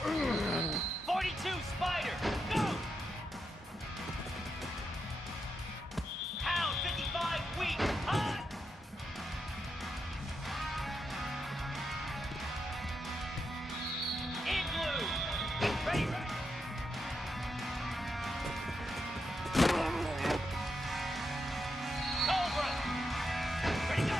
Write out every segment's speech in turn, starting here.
42 Spider, go! Pound 55 weak, hot! Igloo, ready, ready. Cobra, ready, go!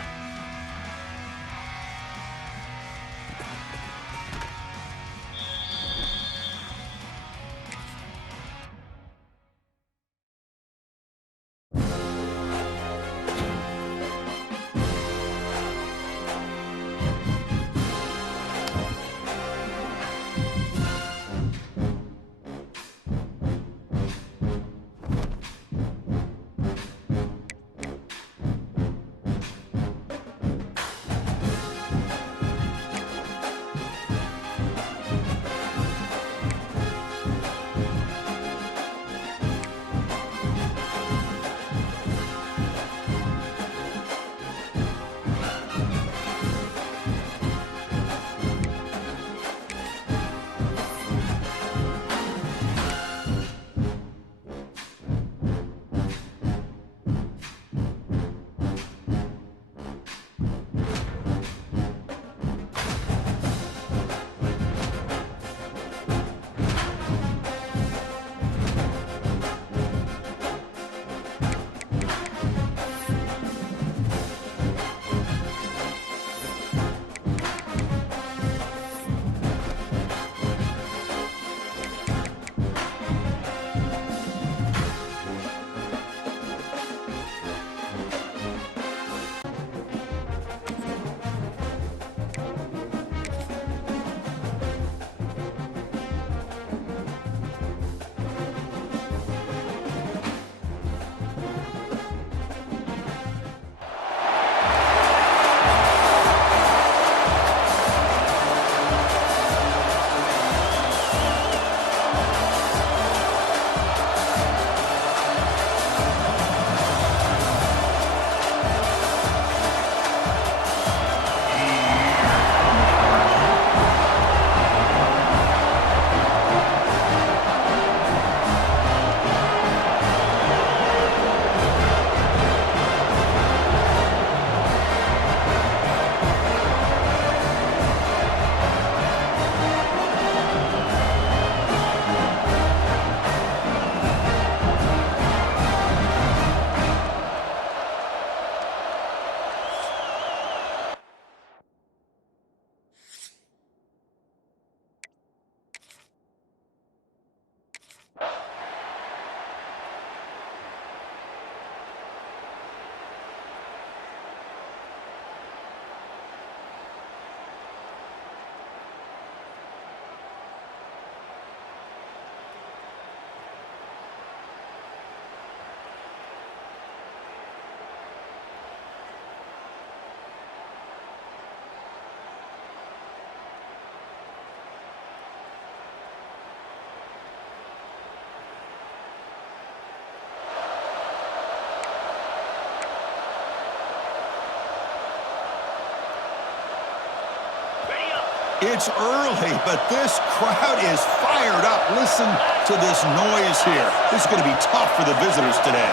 It's early, but this crowd is fired up. Listen to this noise here. This is going to be tough for the visitors today.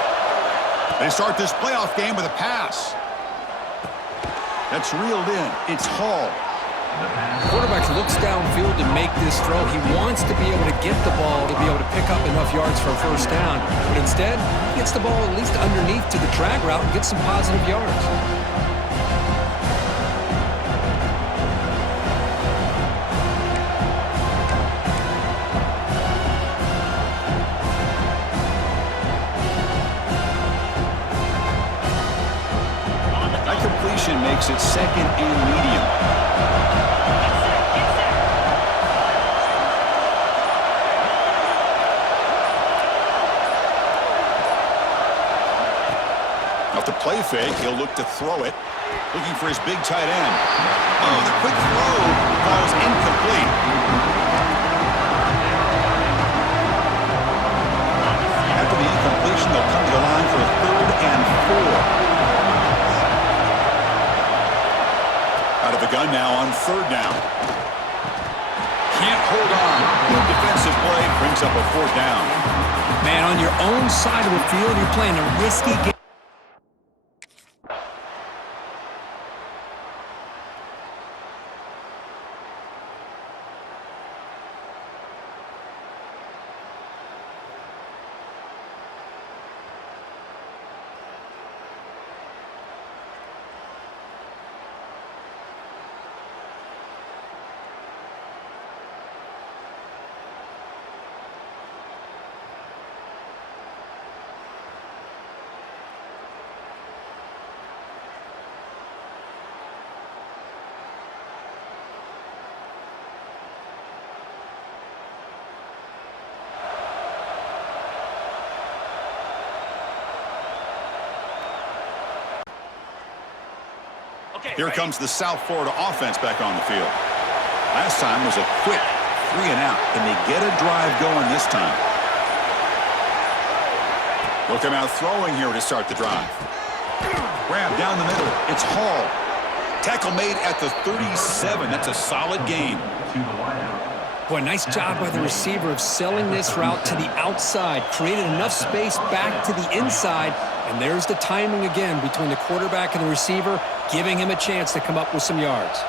They start this playoff game with a pass. That's reeled in. It's Hall. The quarterback looks downfield to make this throw. He wants to be able to get the ball to be able to pick up enough yards for a first down. But instead, he gets the ball at least underneath to the drag route and gets some positive yards. Makes it second and medium. Off the play fake, he'll look to throw it. Looking for his big tight end. Oh, the quick throw falls incomplete. After the incompletion, they'll come to the line for a 3rd and 4. Out of the gun now on 3rd down. Can't hold on. defensive play brings up a 4th down. Man, on your own side of the field, you're playing a risky game. Okay, Here ready? comes the South Florida offense back on the field. Last time was a quick 3 and out. Can they get a drive going this time? They'll come out throwing here to start the drive. Grab down the middle. It's Hall. Tackle made at the 37. That's a solid gain. Boy, nice job by the receiver of selling this route to the outside. Created enough space back to the inside. And there's the timing again between the quarterback and the receiver, giving him a chance to come up with some yards.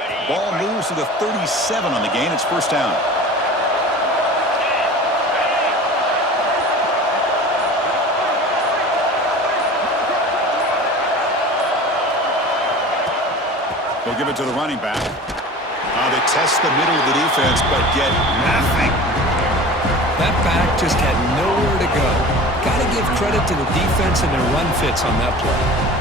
Ready? Ball moves to the 37 on the gain. It's 1st down. They'll give it to the running back. They test the middle of the defense, but get nothing. That back just had nowhere to go. Got to give credit to the defense and their run fits on that play.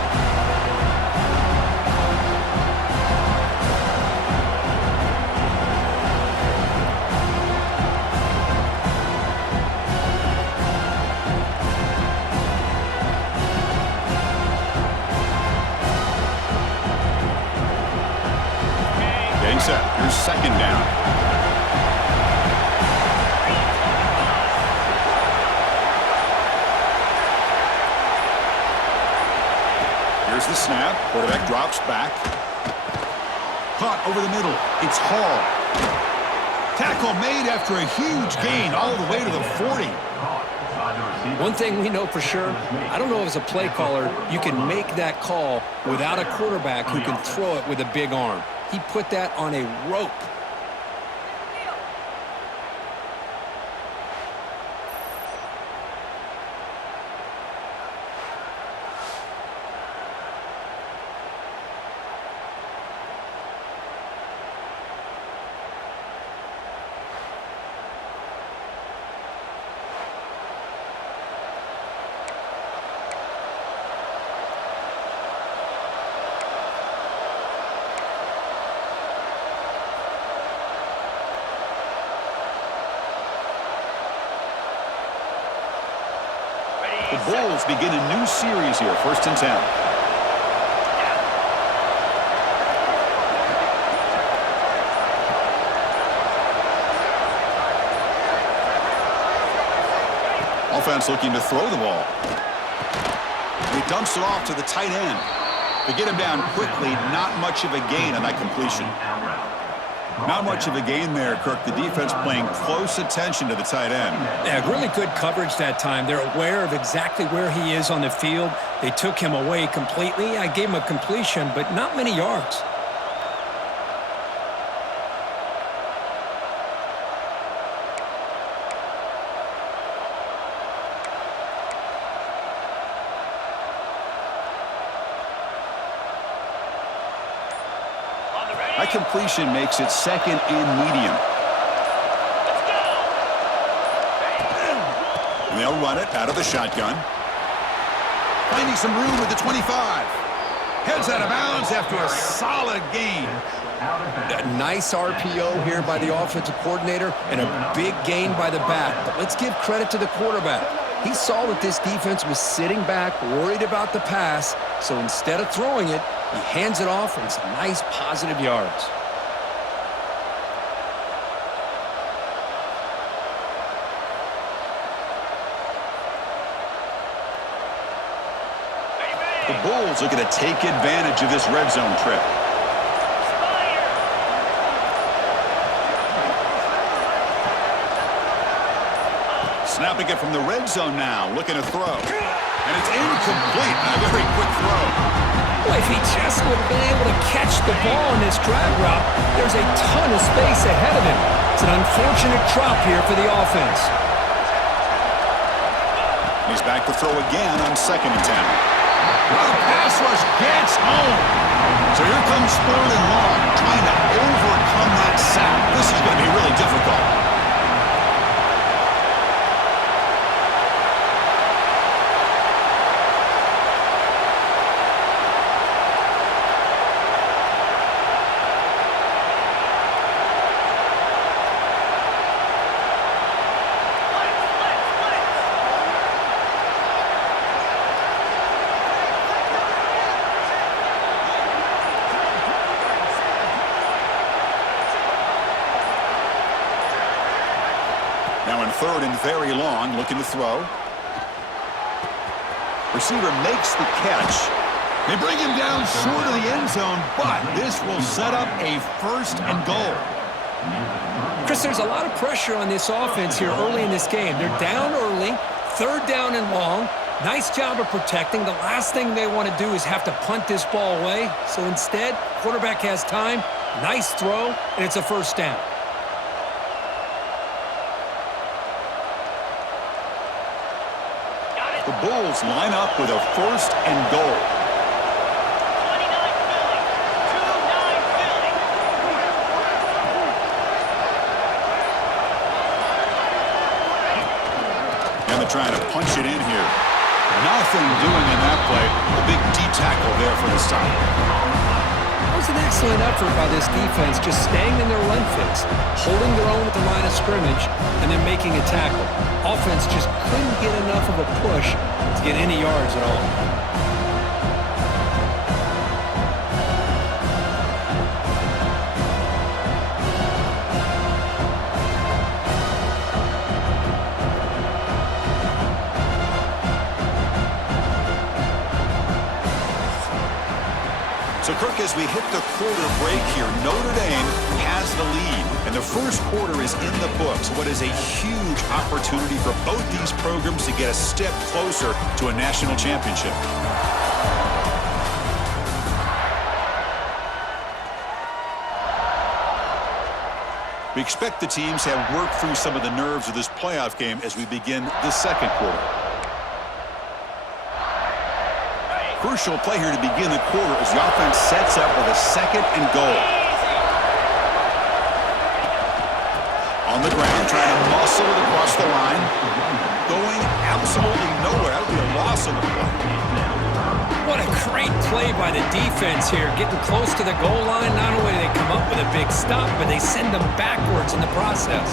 Getting set. Here's 2nd down. Here's the snap. Quarterback drops back. Caught over the middle. It's Hall. Tackle made after a huge gain all the way to the 40. One thing we know for sure, I don't know as a play caller, you can make that call without a quarterback who can throw it with a big arm. He put that on a rope. The Bulls begin a new series here. 1st and 10. Offense looking to throw the ball. He dumps it off to the tight end. They get him down quickly. Not much of a gain on that completion. Not much of a gain there, Kirk. The defense paying close attention to the tight end. Yeah, really good coverage that time. They're aware of exactly where he is on the field. They took him away completely. I gave him a completion, but not many yards. That completion makes it 2nd and medium. And they'll run it out of the shotgun. Finding some room with the 25. Heads out of bounds after a solid gain. A nice RPO here by the offensive coordinator and a big gain by the back. But let's give credit to the quarterback. He saw that this defense was sitting back, worried about the pass, so instead of throwing it, he hands it off and some nice positive yards. The Bulls are going to take advantage of this red zone trip. Spider. Snapping it from the red zone now, looking to throw. And it's incomplete. A very quick throw. Boy, if he just would have been able to catch the ball in this drag route, there's a ton of space ahead of him. It's an unfortunate drop here for the offense. He's back to throw again on second attempt. Well, the pass rush gets home. So here comes third and long, trying to overcome that sack. This is going to be really difficult. Now in third and very long, looking to throw. Receiver makes the catch. They bring him down short of the end zone, but this will set up a first and goal. Chris, there's a lot of pressure on this offense here early in this game. They're down early, third down and long. Nice job of protecting. The last thing they want to do is have to punt this ball away. So instead, quarterback has time, nice throw, and it's a first down. The Bulls line up with a first and goal. 29 Philly. 2-9 Philly. And they're trying to punch it in here. Nothing doing in that play. A big D tackle there for the stop. That was an excellent effort by this defense, just staying in their run fix, holding their own at the line of scrimmage, and then making a tackle. Offense just couldn't get enough of a push to get any yards at all. So, Kirk, as we hit the quarter break here, Notre Dame has the lead, and the first quarter is in the books. What is a huge opportunity for both these programs to get a step closer to a national championship. We expect the teams to have worked through some of the nerves of this playoff game as we begin the second quarter. Crucial play here to begin the quarter as the offense sets up with a second and goal. On the ground, trying to muscle it across the line. Going absolutely nowhere. That would be a loss on the play. What a great play by the defense here. Getting close to the goal line, not only do they come up with a big stop, but they send them backwards in the process.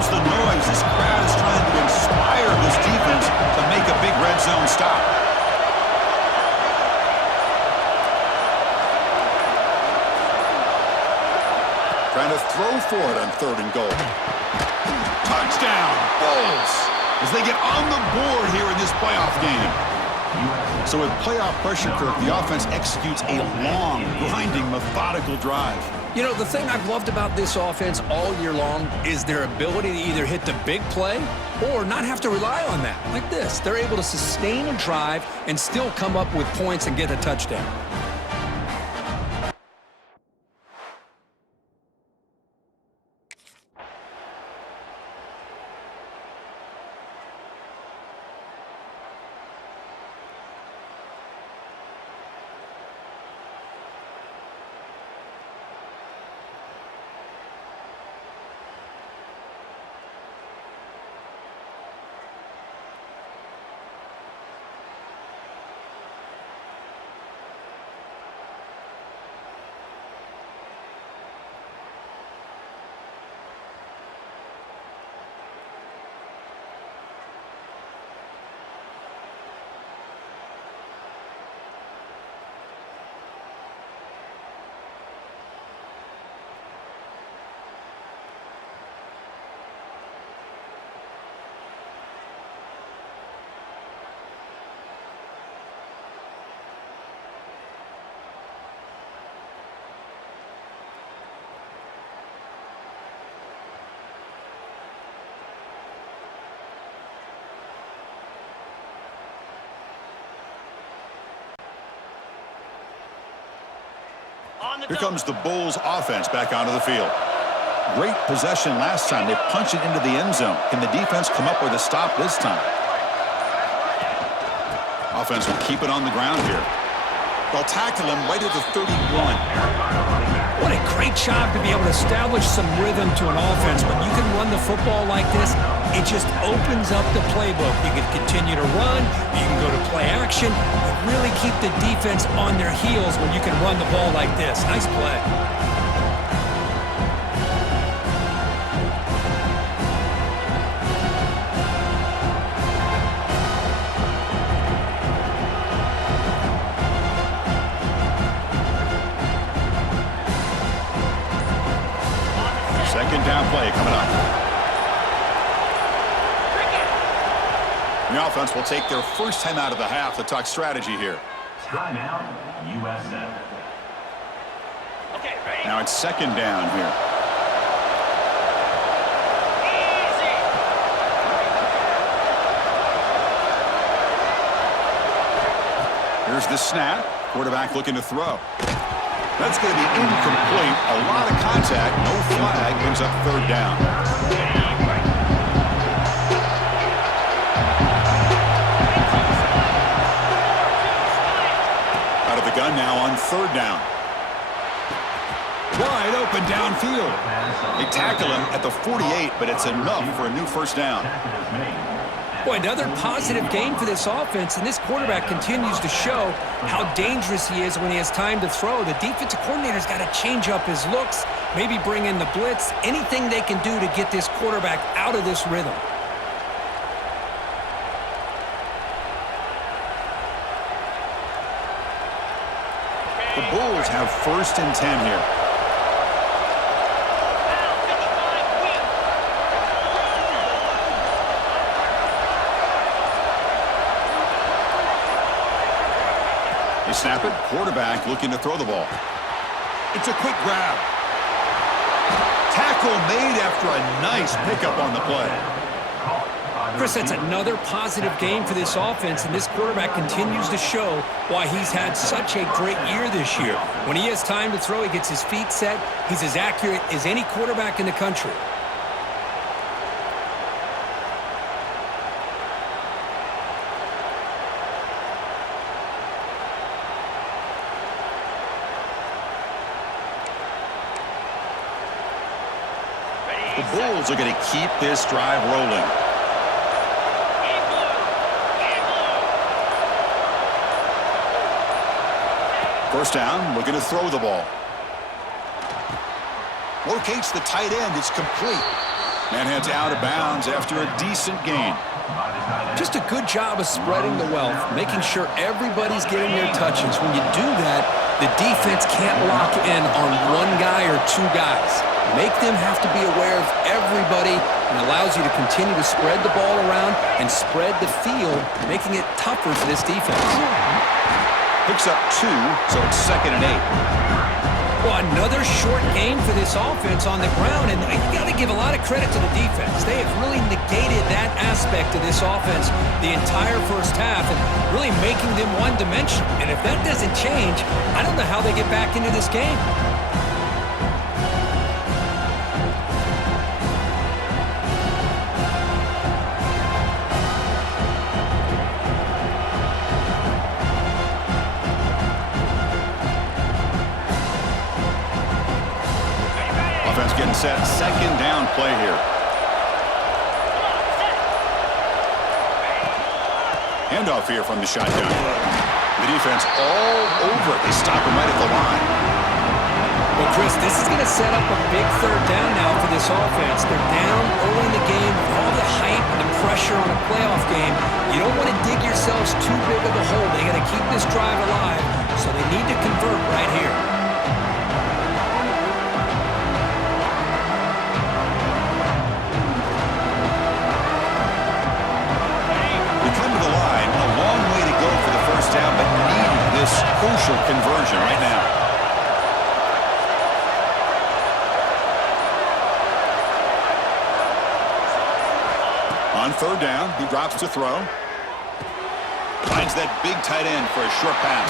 The noise. This crowd is trying to inspire this defense to make a big red zone stop. Trying to throw for it on third and goal. Touchdown, Bulls, as they get on the board here in this playoff game. So with playoff pressure, Kirk, the offense executes a long, grinding, methodical drive. You know, the thing I've loved about this offense all year long is their ability to either hit the big play or not have to rely on that. Like this, they're able to sustain a drive and still come up with points and get a touchdown. On the Here double. comes the Bulls offense back onto the field. Great possession last time. They punch it into the end zone. Can the defense come up with a stop this time? Offense will keep it on the ground here. They'll tackle him right at the 31. What a great job to be able to establish some rhythm to an offense. When you can run the football like this, it just opens up the playbook. You can continue to run. You can go to play action. You really keep the defense on their heels when you can run the ball like this. Nice play. Second down play coming up. The offense will take their first time out of the half to talk strategy here. Timeout, USF. Okay, ready? Now it's second down here. Easy. Here's the snap. Quarterback looking to throw. That's going to be incomplete. A lot of contact. No flag. Brings up third down. Out of the gun now on third down. Wide open downfield. They tackle him at the 48, but it's enough for a new first down. Boy, another positive game for this offense, and this quarterback continues to show how dangerous he is when he has time to throw. The defensive coordinator's got to change up his looks, maybe bring in the blitz, anything they can do to get this quarterback out of this rhythm. The Bulls have first and 10 here. They snap it. Quarterback looking to throw the ball. It's a quick grab. Tackle made after a nice pickup on the play. Chris, that's another positive game for this offense, and this quarterback continues to show why he's had such a great year this year. When he has time to throw, he gets his feet set. He's as accurate as any quarterback in the country. The Bulls are going to keep this drive rolling. First down, looking to throw the ball. Locates the tight end. It's complete. Man heads out of bounds after a decent gain. Just a good job of spreading the wealth, making sure everybody's getting their touches. When you do that, the defense can't lock in on one guy or two guys. Make them have to be aware of everybody, and allows you to continue to spread the ball around and spread the field, making it tougher for this defense. Picks up 2, so it's second and 8. Well, another short game for this offense on the ground, and you got to give a lot of credit to the defense. They have really negated that aspect of this offense the entire first half and really making them one-dimensional. And if that doesn't change, I don't know how they get back into this game. Offense getting set. Second down play here. Handoff here from the shotgun. The defense all over it. They stop him right at the line. Well, Chris, this is going to set up a big third down now for this offense. They're down early in the game with all the hype and the pressure on a playoff game. You don't want to dig yourselves too big of a hole. They got to keep this drive alive, so they need to convert right here. Down, but need this crucial conversion right now. On third down, he drops to throw. Finds that big tight end for a short pass.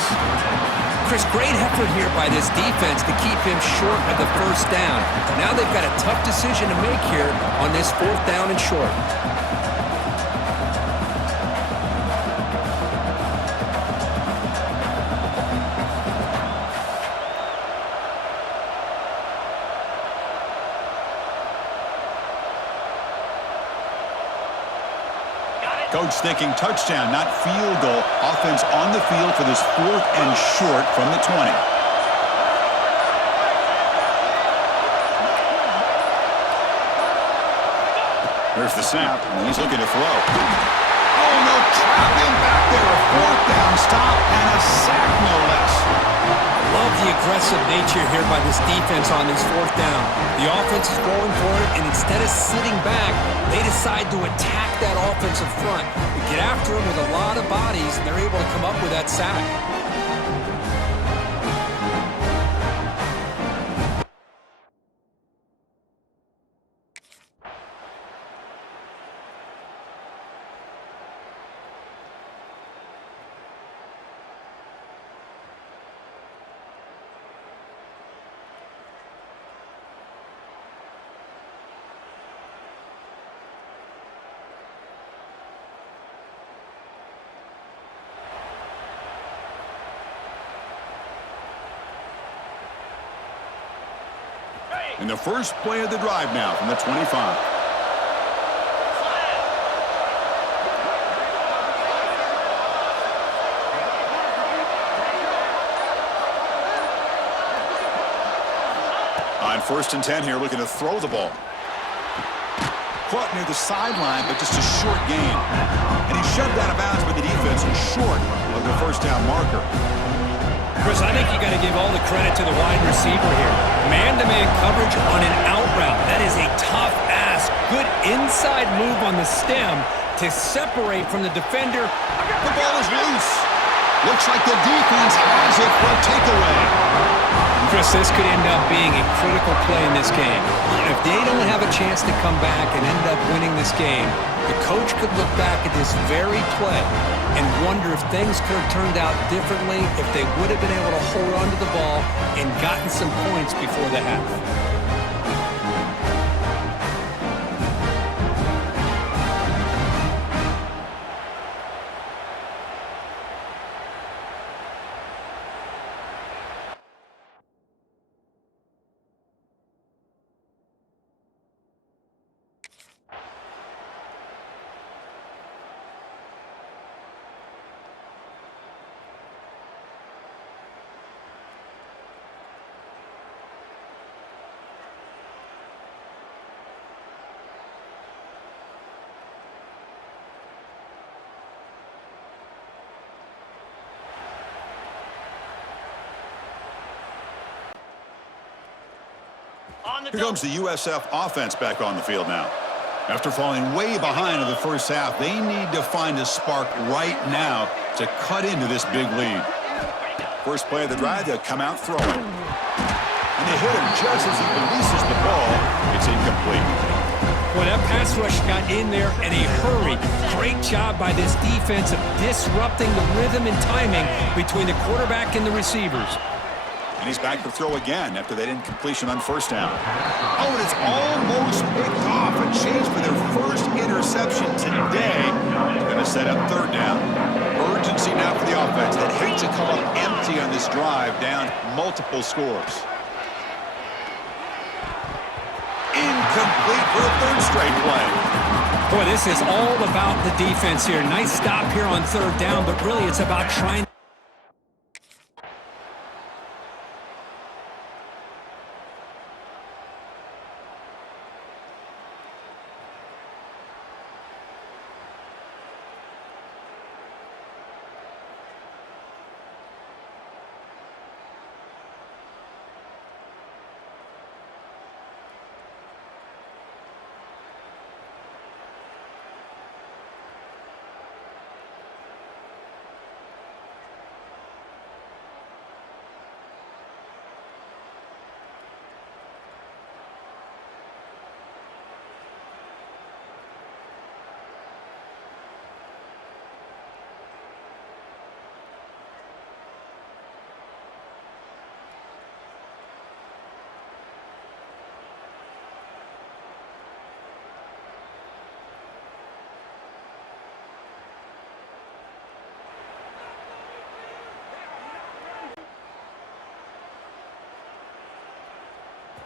Chris, great effort here by this defense to keep him short of the first down. Now they've got a tough decision to make here on this 4th down and short. Coach thinking touchdown, not field goal. Offense on the field for this 4th and short from the 20. There's the snap, and he's looking to throw. Oh, no, trap him back there. A 4th down stop and a sack, no less. Love the aggressive nature here by this defense on this 4th down. The offense is going for it, and instead of sitting back, they decide to attack that offensive front. They get after him with a lot of bodies, and they're able to come up with that sack. In the first play of the drive now from the 25. On 1st and 10 here, looking to throw the ball. Caught near the sideline, but just a short gain. And he shoved out of bounds by the defense and short of the 1st down marker. Chris, I think you got to give all the credit to the wide receiver here. Man-to-man coverage on an out route. That is a tough ask. Good inside move on the stem to separate from the defender. The ball is loose. Looks like the defense has it for a takeaway. Chris, this could end up being a critical play in this game. If they don't have a chance to come back and end up winning this game, the coach could look back at this very play and wonder if things could have turned out differently if they would have been able to hold on to the ball and gotten some points before the half. Here comes the USF offense back on the field now. After falling way behind in the first half, they need to find a spark right now to cut into this big lead. First play of the drive, they'll come out throwing. And they hit him just as he releases the ball. It's incomplete. Well, that pass rush got in there in a hurry. Great job by this defense of disrupting the rhythm and timing between the quarterback and the receivers. And he's back to throw again after that incompletion on first down. Oh, and it's almost picked off. A chance for their first interception today. They're going to set up 3rd down. Urgency now for the offense that hates to come up empty on this drive, down multiple scores. Incomplete for a 3rd straight play. Boy, this is all about the defense here. Nice stop here on 3rd down, but really it's about trying.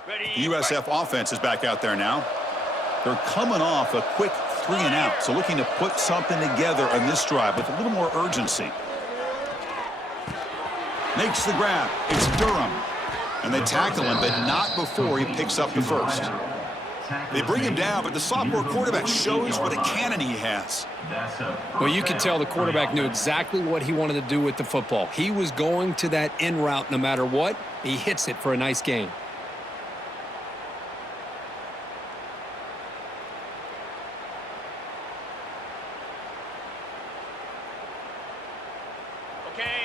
The USF offense is back out there now. They're coming off a quick 3 and out, so looking to put something together on this drive with a little more urgency. Makes the grab. It's Durham. And they tackle him, but not before he picks up the first. They bring him down, but the sophomore quarterback shows what a cannon he has. Well, you can tell the quarterback knew exactly what he wanted to do with the football. He was going to that in route no matter what. He hits it for a nice gain.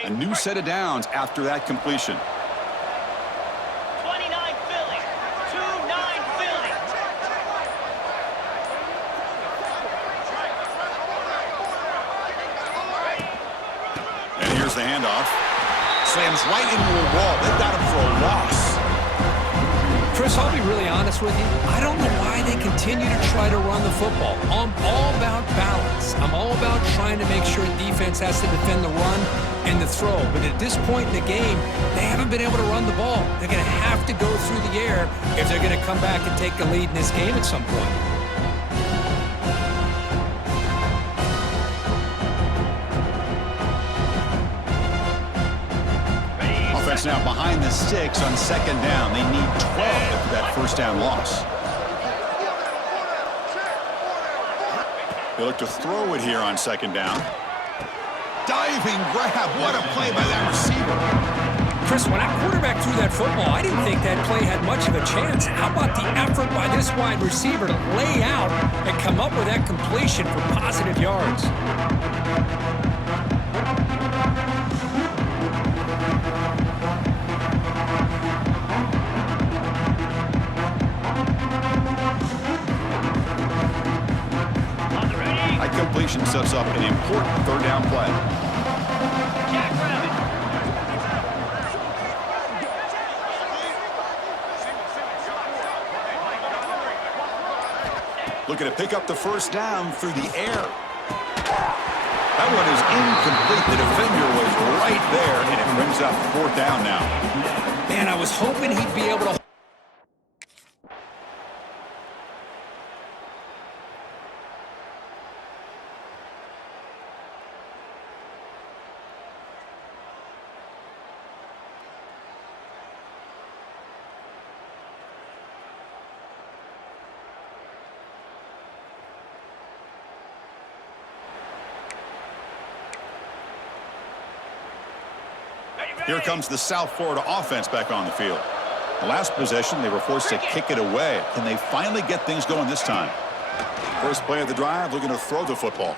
A new set of downs after that completion. 29 Philly. 2-9 Philly. And here's the handoff. Slams right into a wall. They've got him for a loss. Chris, I'll be really honest with you. I don't know why they continue to try to run the football. I'm all about balance. I'm all about trying to make sure defense has to defend the run and the throw. But at this point in the game, they haven't been able to run the ball. They're going to have to go through the air if they're going to come back and take the lead in this game at some point. Offense now behind the 6 on second down. They need 12 for that first down loss. They look to throw it here on second down. Diving grab. What a play by that receiver. Chris, when that quarterback threw that football, I didn't think that play had much of a chance. How about the effort by this wide receiver to lay out and come up with that completion for positive yards? That completion sets up an important third down play. Jackrabbit. Looking to pick up the first down through the air. That one is incomplete. The defender was right there, and it brings up fourth down now. Man, I was hoping he'd be able to... Here comes the South Florida offense back on the field. The last possession, they were forced to kick it away. Can they finally get things going this time? First play of the drive, looking to throw the football.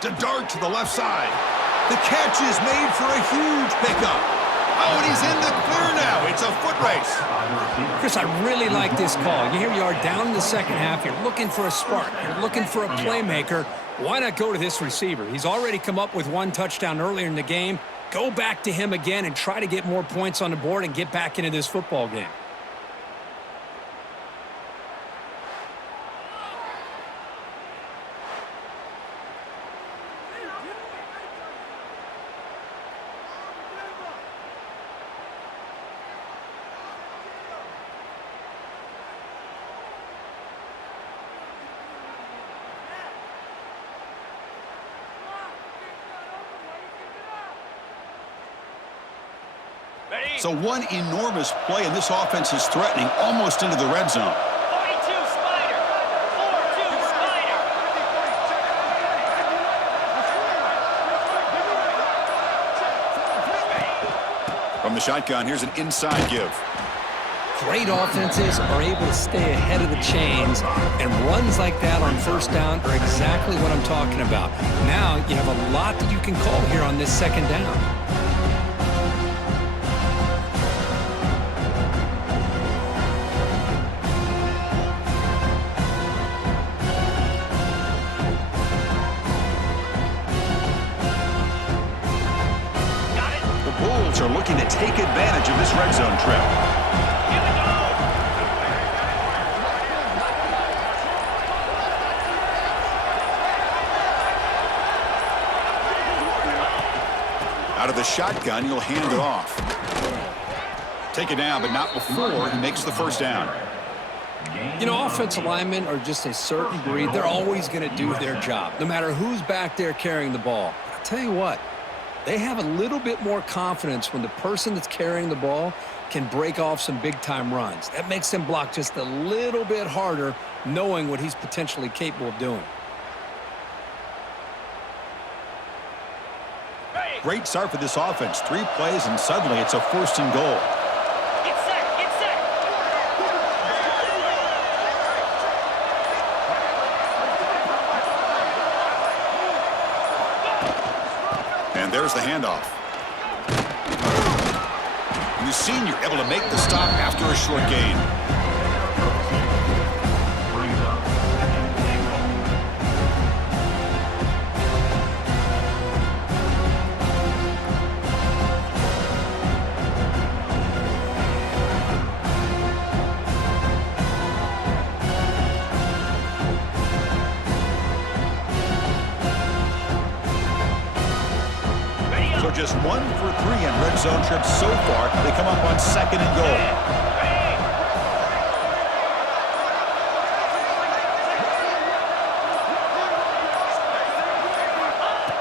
To dart to the left side. The catch is made for a huge pickup. Oh, and he's in the clear now. It's a foot race. Chris, I really like this call. Here you are down in the second half. You're looking for a spark. You're looking for a playmaker. Why not go to this receiver? He's already come up with one touchdown earlier in the game. Go back to him again and try to get more points on the board and get back into this football game. So one enormous play, and this offense is threatening almost into the red zone. 42 Spider. 4-2 Spider. From the shotgun, here's an inside give. Great offenses are able to stay ahead of the chains, and runs like that on first down are exactly what I'm talking about. Now you have a lot that you can call here on this second down. Are looking to take advantage of this red zone trip. Out of the shotgun, he'll hand it off. Take it down, but not before he makes the first down. You know, offensive linemen are just a certain breed. They're always going to do their job, no matter who's back there carrying the ball. I'll tell you what, they have a little bit more confidence when the person that's carrying the ball can break off some big-time runs. That makes them block just a little bit harder, knowing what he's potentially capable of doing. Great start for this offense. 3 plays, and suddenly it's a 1st and goal. Get set, get set. And there's the handoff. And the senior able to make the stop after a short gain. Brings up So just 1 for 3 on red zone trips so far. They come up on 2nd and goal.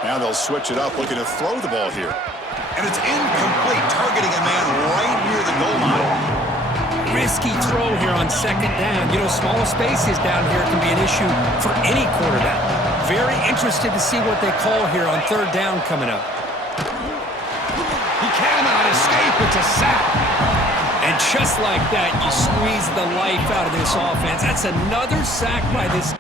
Now they'll switch it up, looking to throw the ball here. And it's incomplete, targeting a man right near the goal line. Risky throw here on 2nd down. You know, small spaces down here can be an issue for any quarterback. Very interested to see what they call here on 3rd down coming up. He cannot escape. It's a sack. And just like that, you squeeze the life out of this offense. That's another sack by this.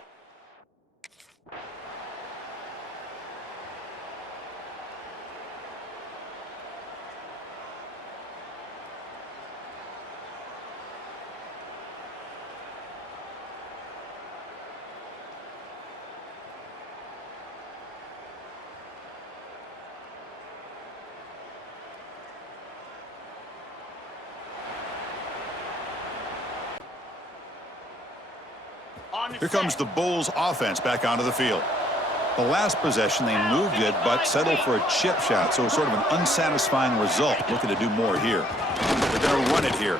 Here comes the Bulls offense back onto the field. The last possession, they moved it, but settled for a chip shot, so it's sort of an unsatisfying result. Looking to do more here. They're going to run it here.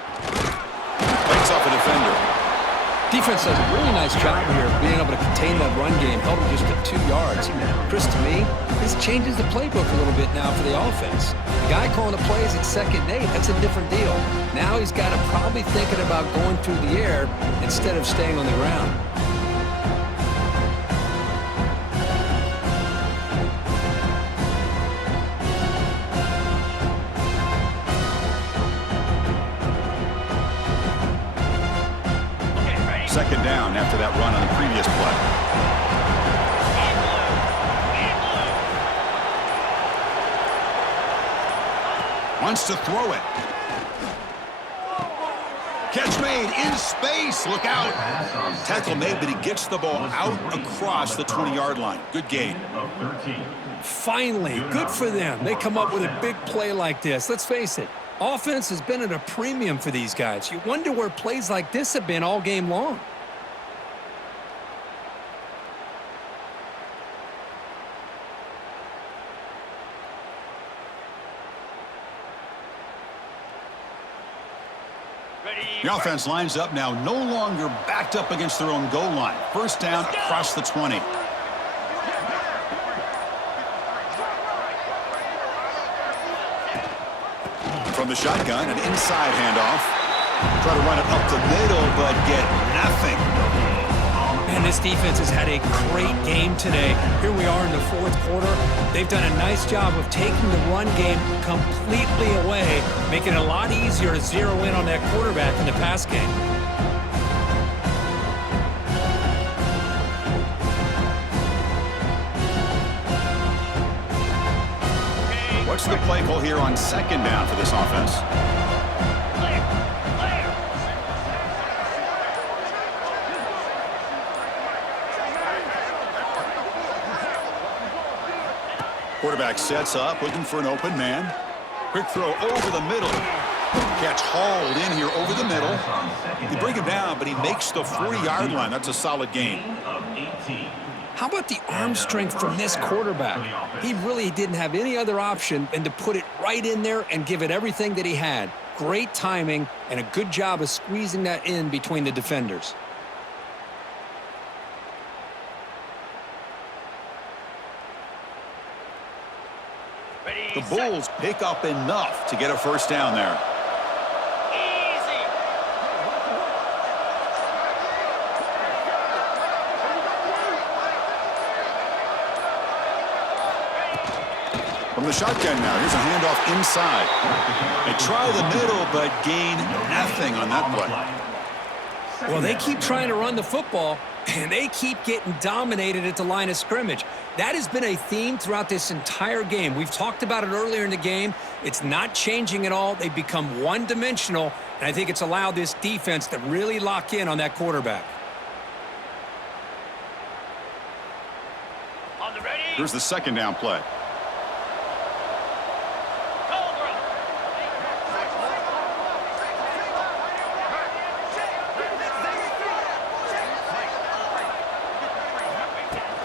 Breaks off a defender. Defense does a really nice job here being able to contain that run game, held him just to 2 yards. Chris, to me, this changes the playbook a little bit now for the offense. The guy calling the plays at 2nd and 8, that's a different deal. Now he's got to probably thinking about going through the air instead of staying on the ground. Second down after that run on the previous play. Wants to throw it. Catch made in space. Look out. Tackle made, but he gets the ball out across the 20-yard line. Good gain. Finally, good for them. They come up with a big play like this. Let's face it, offense has been at a premium for these guys. You wonder where plays like this have been all game long. The offense lines up now, no longer backed up against their own goal line. First down across the 20. From the shotgun, an inside handoff. Try to run it up the middle, but get nothing. Man, this defense has had a great game today. Here we are in the 4th quarter. They've done a nice job of taking the run game completely away, making it a lot easier to zero in on that quarterback in the pass game. What's the play call here on 2nd down for this offense? Quarterback sets up, looking for an open man. Quick throw over the middle. Catch hauled in here over the middle. They bring him down, but he makes the 40-yard line. That's a solid gain. How about the arm strength from this quarterback? He really didn't have any other option than to put it right in there and give it everything that he had. Great timing and a good job of squeezing that in between the defenders. Ready, The set. Bulls pick up enough to get a first down there. Easy. From the shotgun now, here's a handoff inside. They try the middle, but gain nothing on that play. Well, they keep trying to run the football, and they keep getting dominated at the line of scrimmage. That has been a theme throughout this entire game. We've talked about it earlier in the game. It's not changing at all. They've become one-dimensional, and I think it's allowed this defense to really lock in on that quarterback. On the ready. Here's the second down play. Cobra.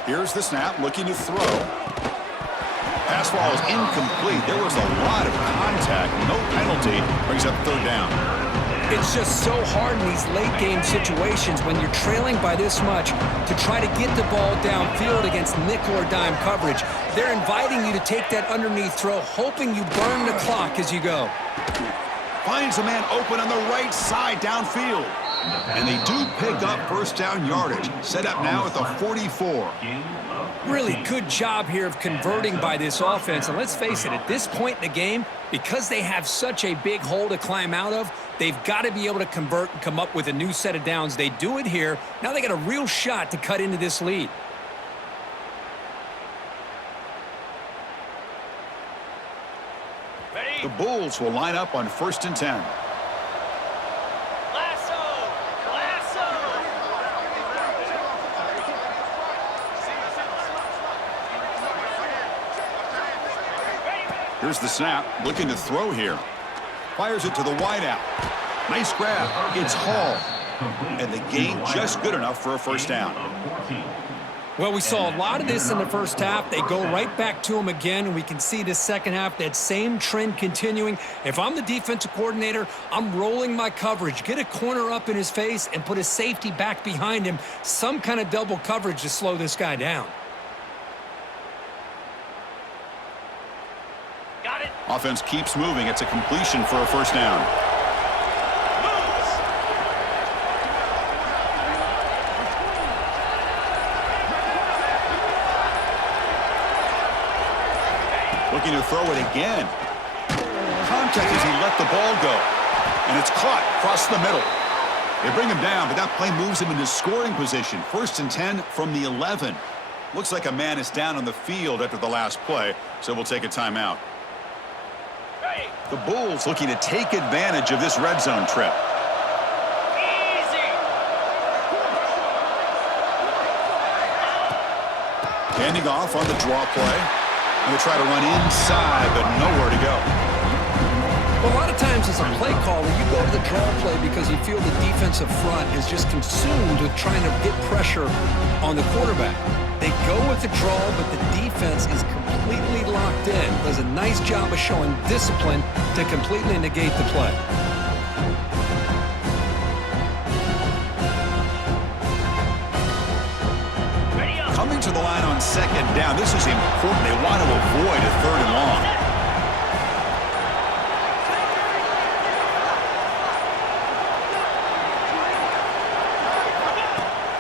Here's the snap, looking to throw. Pass ball is incomplete. There was a lot of contact. No penalty. Brings up third down. It's just so hard in these late-game situations when you're trailing by this much to try to get the ball downfield against nickel or dime coverage. They're inviting you to take that underneath throw, hoping you burn the clock as you go. Finds a man open on the right side downfield. And they do pick up first down yardage. Set up now at the 44. Really good job here of converting by this offense. And let's face it, at this point in the game, because they have such a big hole to climb out of, they've got to be able to convert and come up with a new set of downs. They do it here. Now they got a real shot to cut into this lead. Ready. The Bulls will line up on 1st and 10. Lasso. Lasso. Here's the snap, looking to throw here. Fires it to the wideout. Nice grab. It's Hall. And the gain just good enough for a first down. Well, we saw a lot of this in the first half. They go right back to him again, and we can see this second half, that same trend continuing. If I'm the defensive coordinator, I'm rolling my coverage. Get a corner up in his face and put a safety back behind him. Some kind of double coverage to slow this guy down. Got it. Offense keeps moving. It's a completion for a first down. Moves. Looking to throw it again. Contact as he let the ball go. And it's caught across the middle. They bring him down, but that play moves him into scoring position. 1st and 10 from the 11. Looks like a man is down on the field after the last play, so we'll take a timeout. Ready. The Bulls looking to take advantage of this red zone trip. Easy. Handing off on the draw play. And they try to run inside, but nowhere to go. Well, a lot of times as a play caller, you go to the draw play because you feel the defensive front is just consumed with trying to get pressure on the quarterback. They go with the draw, but the defense is completely locked in. Does a nice job of showing discipline to completely negate the play. Ready up. Coming to the line on 2nd down. This is important. They want to avoid a 3rd and long.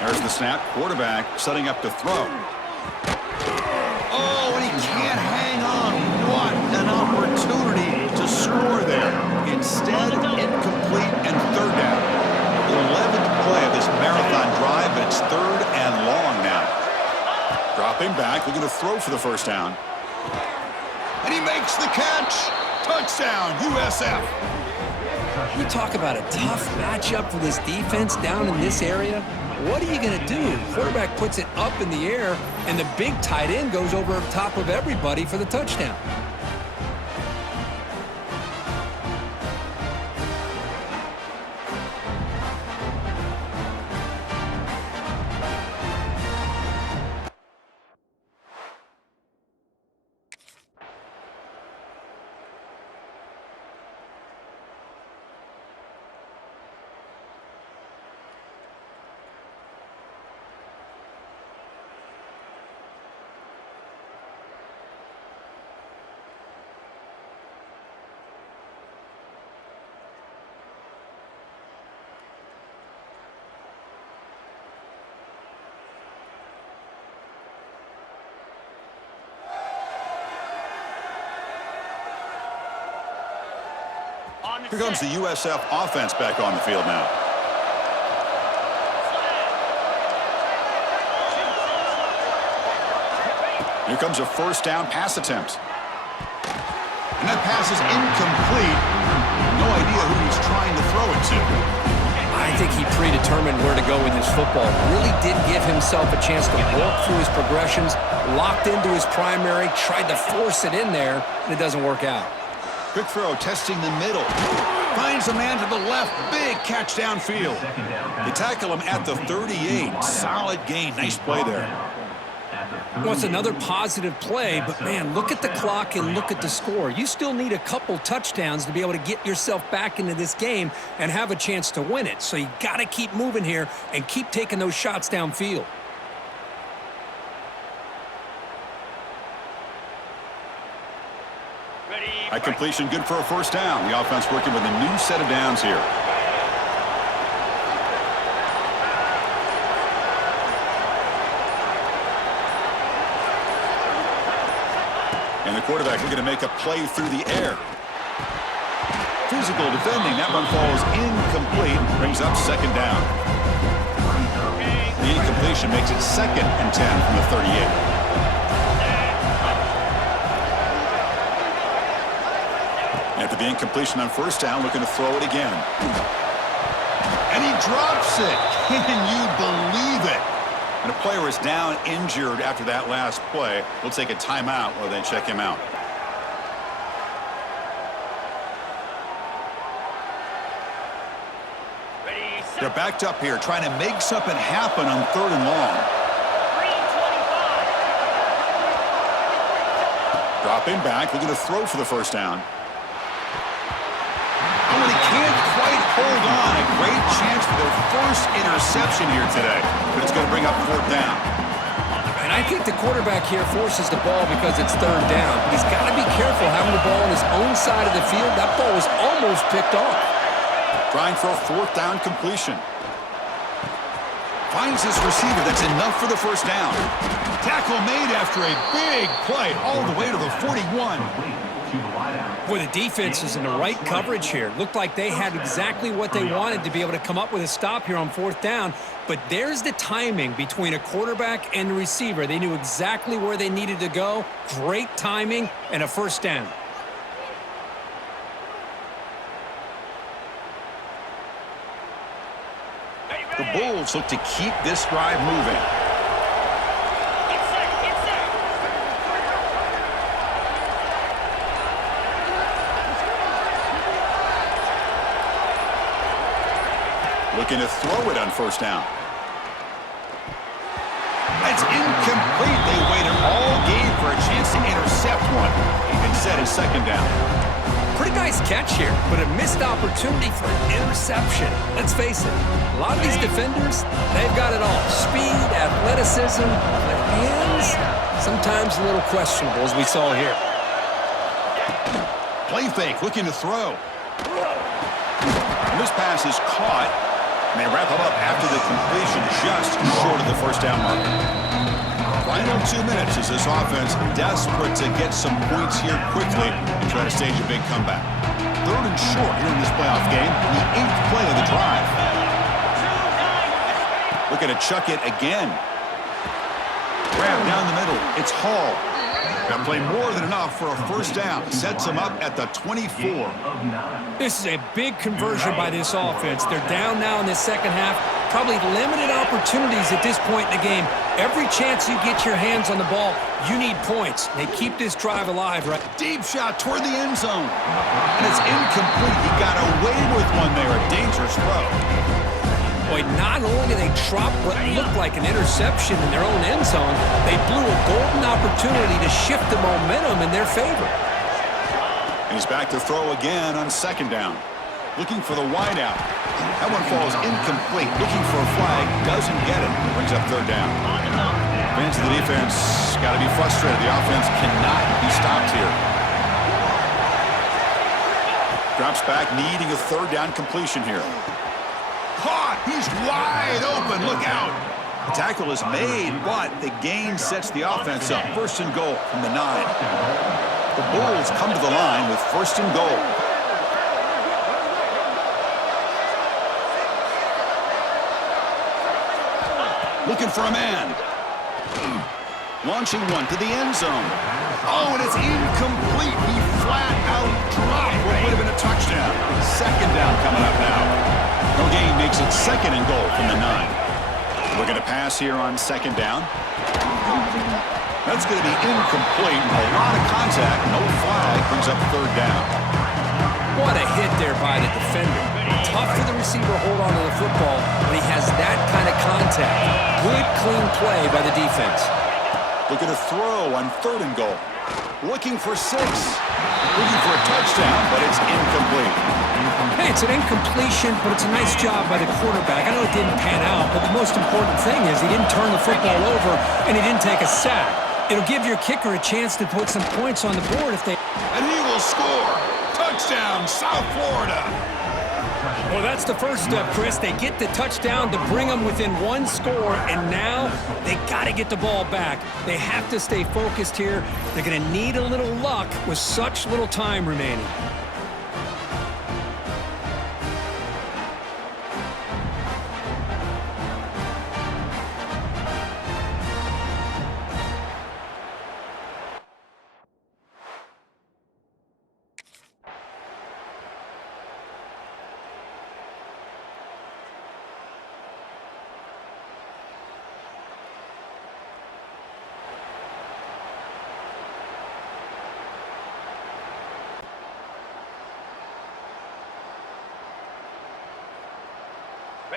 There's the snap. Quarterback setting up to throw. Oh, and he can't hang on. What an opportunity to score there. Instead, incomplete and 3rd down. 11th play of this marathon drive, but it's 3rd and long now. Dropping back, looking to throw for the first down. And he makes the catch. Touchdown, USF. You talk about a tough matchup for this defense down in this area. What are you going to do? Quarterback puts it up in the air, and the big tight end goes over top of everybody for the touchdown. On the Here comes the set. USF offense back on the field now. Here comes a first down pass attempt. And that pass is incomplete. No idea who he's trying to throw it to. I think he predetermined where to go with his football. Really did give himself a chance to walk through his progressions, locked into his primary, tried to force it in there, and it doesn't work out. Quick throw, testing the middle. Finds a man to the left. Big catch downfield. They tackle him at the 38. Solid gain. Nice play there. Well, it's another positive play, but, man, look at the clock and look at the score. You still need a couple touchdowns to be able to get yourself back into this game and have a chance to win it. So you got to keep moving here and keep taking those shots downfield. Ready. High completion, good for a first down. The offense working with a new set of downs here. And the quarterback looking to make a play through the air. Physical defending. That one falls incomplete. Brings up second down. The incompletion makes it 2nd and 10 from the 38. After the incompletion on first down, looking to throw it again. And he drops it. Can you believe it? And a player is down injured after that last play. We'll take a timeout while they check him out. Ready. Set. They're backed up here, trying to make something happen on 3rd and long. 3:25. Dropping back, looking to throw for the first down. Oh, and he can't quite hold on. A great chance for their first interception here today. But it's going to bring up 4th down. And I think the quarterback here forces the ball because it's 3rd down. But he's got to be careful having the ball on his own side of the field. That ball was almost picked off. Trying for a 4th down completion. Finds his receiver. That's enough for the first down. Tackle made after a big play all the way to the 41. Boy, the defense is in the right coverage here. Looked like they had exactly what they wanted to be able to come up with a stop here on 4th down. But there's the timing between a quarterback and the receiver. They knew exactly where they needed to go. Great timing and a first down. The Bulls look to keep this drive moving. Get set. Get set. Looking to throw it on first down. It's incomplete. They waited all game for a chance to intercept one. Instead, it's 2nd down. Pretty nice catch here, but a missed opportunity for an interception. Let's face it, a lot of these defenders, they've got it all. Speed, athleticism, but hands, sometimes a little questionable, as we saw here. Play fake, looking to throw. And this pass is caught, and they wrap him up after the completion just short of the first down marker. Final 2 minutes as this offense desperate to get some points here quickly and try to stage a big comeback. 3rd and short here in this playoff game, the 8th play of the drive. Looking to chuck it again. Grab down the middle. It's Hall. Got to play more than enough for a first down. Sets him up at the 24. This is a big conversion by this offense. They're down now in the second half. Probably limited opportunities at this point in the game. Every chance you get your hands on the ball, you need points. They keep this drive alive, right? Deep shot toward the end zone. And it's incomplete. He got away with one there. A dangerous throw. Boy, not only did they drop what looked like an interception in their own end zone, they blew a golden opportunity to shift the momentum in their favor. And he's back to throw again on 2nd down. Looking for the wideout. That one falls incomplete. Looking for a flag. Doesn't get it. Brings up 3rd down. Fans of the defense got to be frustrated. The offense cannot be stopped here. Drops back, needing a 3rd down completion here. Caught! He's wide open. Look out! The tackle is made, but the gain sets the offense up. 1st and goal from the 9. The Bulls come to the line with 1st and goal. Looking for a man. Launching one to the end zone. Oh, and it's incomplete. He flat out dropped what would have been a touchdown. Second down coming up now. No gain makes it second and goal from the 9. Looking to pass here on second down. That's going to be incomplete. A lot of contact. No flag. Brings up third down. What a hit there by the defender. Tough for the receiver to hold on to the football when he has that kind of contact. Good, clean play by the defense. Looking to throw on third and goal. Looking for 6. Looking for a touchdown, but it's incomplete. Hey, it's an incompletion, but it's a nice job by the quarterback. I know it didn't pan out, but the most important thing is he didn't turn the football over and he didn't take a sack. It'll give your kicker a chance to put some points on the board if they... And he will score. Touchdown, South Florida. Well, that's the first step, Chris. They get the touchdown to bring them within 1 score, and now they got to get the ball back. They have to stay focused here. They're going to need a little luck with such little time remaining.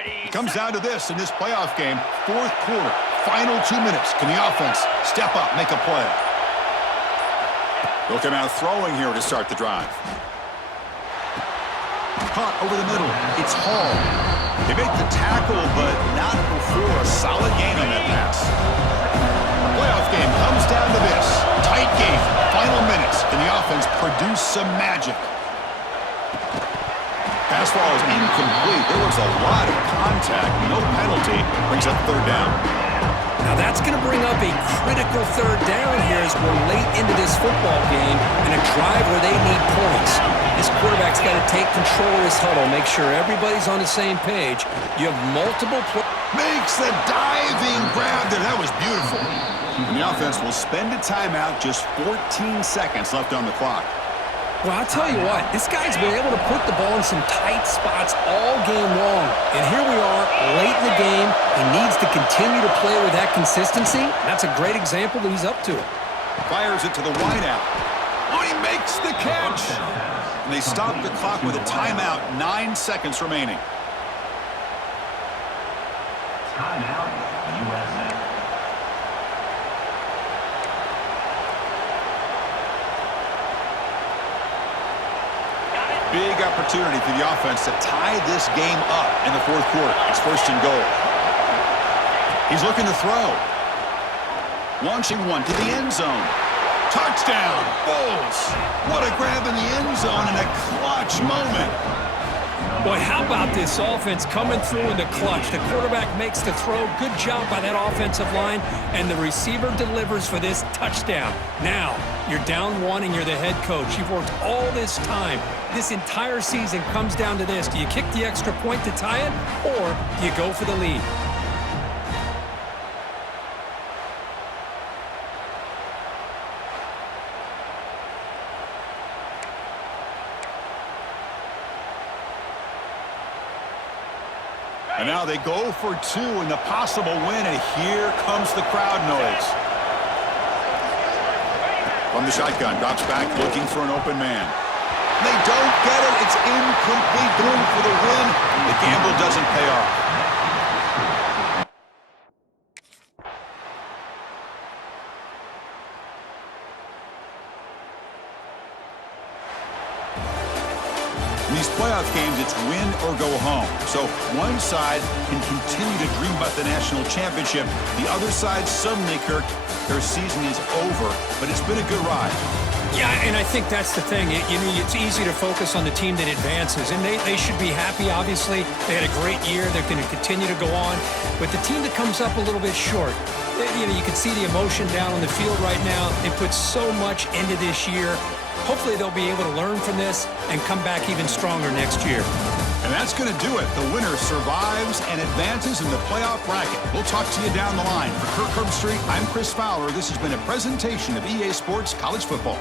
It comes down to this in this playoff game. Fourth quarter, final 2 minutes. Can the offense step up, make a play? They'll come out throwing here to start the drive. Caught over the middle. It's Hall. They make the tackle, but not before a solid gain on that pass. The playoff game comes down to this. Tight game, final minutes. Can the offense produce some magic? Pass ball is incomplete. There was a lot of contact. No penalty. Brings up third down. Now that's going to bring up a critical third down here as we're late into this football game in a drive where they need points. This quarterback's got to take control of this huddle, make sure everybody's on the same page. You have multiple Makes the diving grab there. That was beautiful. And the offense will spend a timeout. Just 14 seconds left on the clock. Well, I'll tell you what, this guy's been able to put the ball in some tight spots all game long. And here we are, late in the game. He needs to continue to play with that consistency. That's a great example that he's up to it. Fires it to the wideout. Oh, he makes the catch. And they stop the clock with a timeout. 9 seconds remaining. Timeout, USA. Big opportunity for the offense to tie this game up in the fourth quarter. It's first and goal. He's looking to throw. Launching one to the end zone. Touchdown, Bulls. What a grab in the end zone in a clutch moment. Boy, how about this offense coming through in the clutch? The quarterback makes the throw. Good job by that offensive line. And the receiver delivers for this touchdown. Now, you're down 1 and you're the head coach. You've worked all this time. This entire season comes down to this. Do you kick the extra point to tie it, or do you go for the lead? And now they go for 2 in the possible win, and here comes the crowd noise. From the shotgun, drops back, looking for an open man. They don't get it. It's incomplete. Going for the win. The gamble doesn't pay off. In these playoff games, it's win or go home. So one side can continue to dream about the national championship. The other side, suddenly, Kirk, their season is over, but it's been a good ride. Yeah, and I think that's the thing. It's easy to focus on the team that advances, and they should be happy, obviously. They had a great year. They're going to continue to go on. But the team that comes up a little bit short, you can see the emotion down on the field right now. They put so much into this year. Hopefully they'll be able to learn from this and come back even stronger next year. And And that's going to do it. The winner survives and advances in the playoff bracket. We'll talk to you down the line. For Kirk Herbstreit, I'm Chris Fowler. This has been a presentation of EA Sports College Football.